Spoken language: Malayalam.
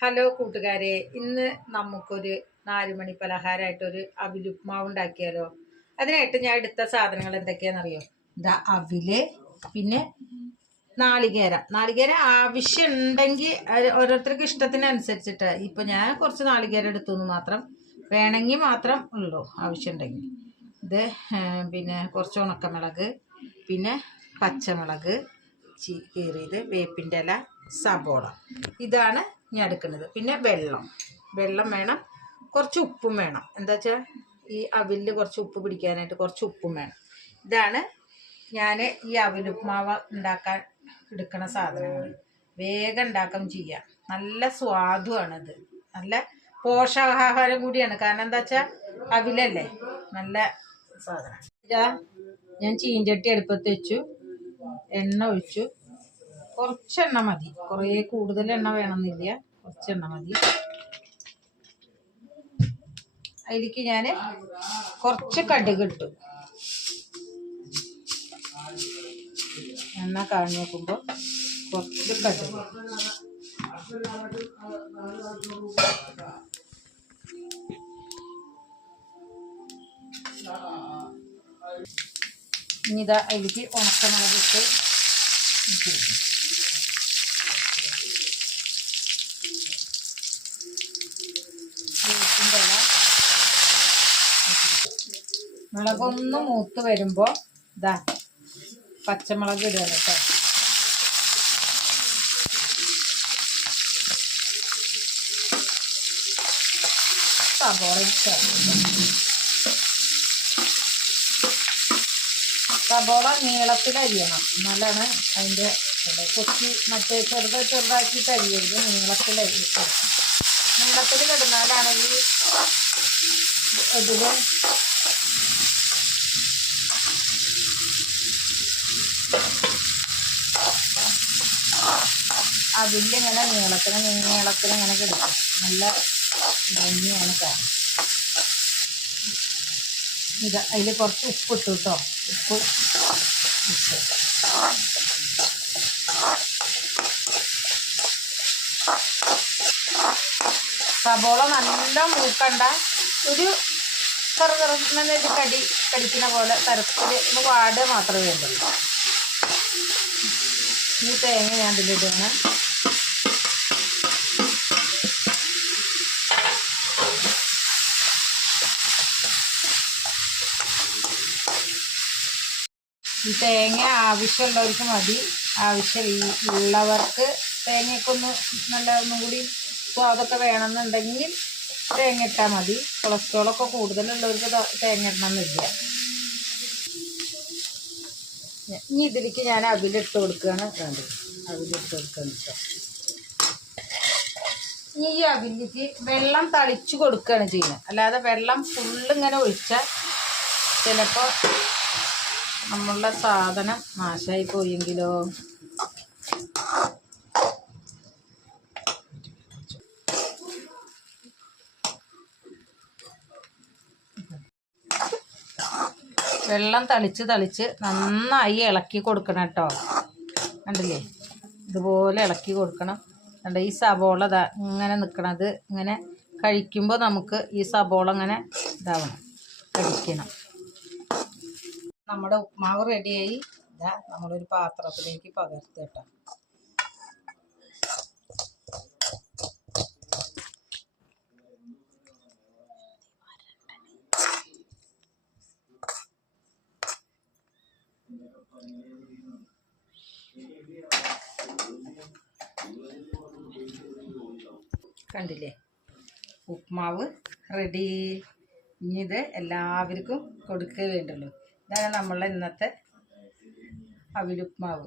ഹലോ കൂട്ടുകാരെ ഇന്ന് നമുക്കൊരു നാലുമണി പലഹാരമായിട്ടൊരു അവിലുപ്മാവ് ഉണ്ടാക്കിയാലോ അതിനായിട്ട് ഞാൻ എടുത്ത സാധനങ്ങൾ എന്തൊക്കെയാണെന്നറിയോ? ഇതാ അവിൽ പിന്നെ നാളികേര. നാളികേര ആവശ്യം ഉണ്ടെങ്കിൽ ഓരോരുത്തർക്ക് ഇഷ്ടത്തിനനുസരിച്ചിട്ട്. ഇപ്പം ഞാൻ കുറച്ച് നാളികേര എടുത്തു എന്ന് മാത്രം. വേണമെങ്കിൽ മാത്രം ഉള്ളൂ ആവശ്യമുണ്ടെങ്കിൽ. ഇത് പിന്നെ കുറച്ച് ഉണക്കമുളക് പിന്നെ പച്ചമുളക് ചീ കീറിയത് വേപ്പിന്റെ ഇല സബോള. ഇതാണ് ഞാൻ എടുക്കുന്നത്. പിന്നെ വെള്ളം. വെള്ളം വേണം. കുറച്ച് ഉപ്പും വേണം. എന്താ വെച്ചാൽ ഈ അവിലിൽ കുറച്ച് ഉപ്പ് പിടിക്കാനായിട്ട് കുറച്ച് ഉപ്പും വേണം. ഇതാണ് ഞാൻ ഈ അവിലുപ്മാവ് ഉണ്ടാക്കാൻ എടുക്കുന്ന സാധനങ്ങൾ. വേഗം ഉണ്ടാക്കാൻ ചെയ്യാം. നല്ല സ്വാദുമാണിത് നല്ല പോഷകാഹാരം കൂടിയാണ്. കാരണം എന്താ വെച്ചാൽ അവിലല്ലേ? നല്ല സാധനം. ഞാൻ ചീഞ്ചട്ടി അടുപ്പത്ത് വെച്ചു. എണ്ണ ഒഴിച്ചു. കുറച്ചെണ്ണ മതി. കുറേ കൂടുതൽ എണ്ണ വേണമെന്നില്ല. കുറച്ചെണ്ണ മതി. അതിലേക്ക് ഞാൻ കുറച്ച് കടുക് ഇട്ടു. എണ്ണ കാഞ്ഞു നോക്കുമ്പോൾ കുറച്ച് കടുക്. ഇനി ഇതാ അതിലേക്ക് ഉണക്കമുളകിട്ട് മുളകൊന്ന് മൂത്ത് വരുമ്പോൾ ഇതാ പച്ചമുളക് ഇടുക കേട്ടോ. സബോള സവോള നീളത്തിൽ അരിയണം. എന്നാലാണ് അതിന്റെ കൊച്ചി മറ്റേ ചെറുത് ചെറുതാക്കിയിട്ട് അരിയരുത് നീളത്തിൽ നീളത്തിലരി നീളത്തിൽ കിടന്നാലാണ് ഈ ഇതിൽ അതിലിങ്ങനെ നീളത്തിന് നീളത്തിന് ഇങ്ങനെ കിടക്കും. നല്ല ഭംഗിയാണ് കാണാൻ. ഇത് അതിൽ കുറച്ച് ഉപ്പ് ഇട്ടു. കേട്ടോ ഉപ്പ് സബോള നല്ല മൂക്കണ്ട. ഒരു കറുകറുന്ന കടി കടിക്കുന്ന പോലെ തരത്തിൽ ഒന്ന് വാടുക മാത്രമേ വേണ്ടുള്ളൂ ഈ തേങ്ങ ഞാൻ ഇതിലിടുകയാണ് ഈ തേങ്ങ ആവശ്യമുള്ളവർക്ക് മതി. ആവശ്യം ഈ ഉള്ളവർക്ക് തേങ്ങയൊക്കെ ഒന്ന് നല്ല ഒന്നും കൂടി സ്വാദൊക്കെ വേണമെന്നുണ്ടെങ്കിൽ തേങ്ങ ഇട്ടാൽ മതി. കൊളസ്ട്രോളൊക്കെ കൂടുതലുള്ളവർക്ക് തേങ്ങ ഇടണമെന്നില്ല. ഇനി ഇതിലേക്ക് ഞാൻ അവിലിട്ട് കൊടുക്കുകയാണ്. വേണ്ടത് അവിലിട്ട് കൊടുക്കുകയാണ് കേട്ടോ ഇനി ഈ അവിലേക്ക് വെള്ളം തളിച്ചു കൊടുക്കുകയാണ് ചെയ്യുന്നത്. അല്ലാതെ വെള്ളം ഫുള്ള് ഇങ്ങനെ ഒഴിച്ചാൽ ചിലപ്പോൾ നമ്മളുടെ സാധനം നാശമായി പോയെങ്കിലോ. വെള്ളം തളിച്ച് തളിച്ച് നന്നായി ഇളക്കി കൊടുക്കണം കേട്ടോ. കണ്ടില്ലേ? ഇതുപോലെ ഇളക്കി കൊടുക്കണം. കണ്ട ഈ സബോള ഇതാ ഇങ്ങനെ നിൽക്കണത് ഇങ്ങനെ കഴിക്കുമ്പോൾ നമുക്ക് ഈ സബോള ഇങ്ങനെ ഇതാവണം. കഴിക്കണം. നമ്മുടെ ഉപ്മാവ് റെഡിയായി ഇതാ നമ്മളൊരു പാത്രത്തിലേക്ക് പകർത്തി കേട്ടോ. കണ്ടില്ലേ? ഉപ്മാവ് റെഡി ഇനി ഇത് എല്ലാവർക്കും കൊടുക്കുക വേണ്ടുള്ളൂ ഇതാണ് നമ്മളുടെ ഇന്നത്തെ അവിലുപ്മാവ്.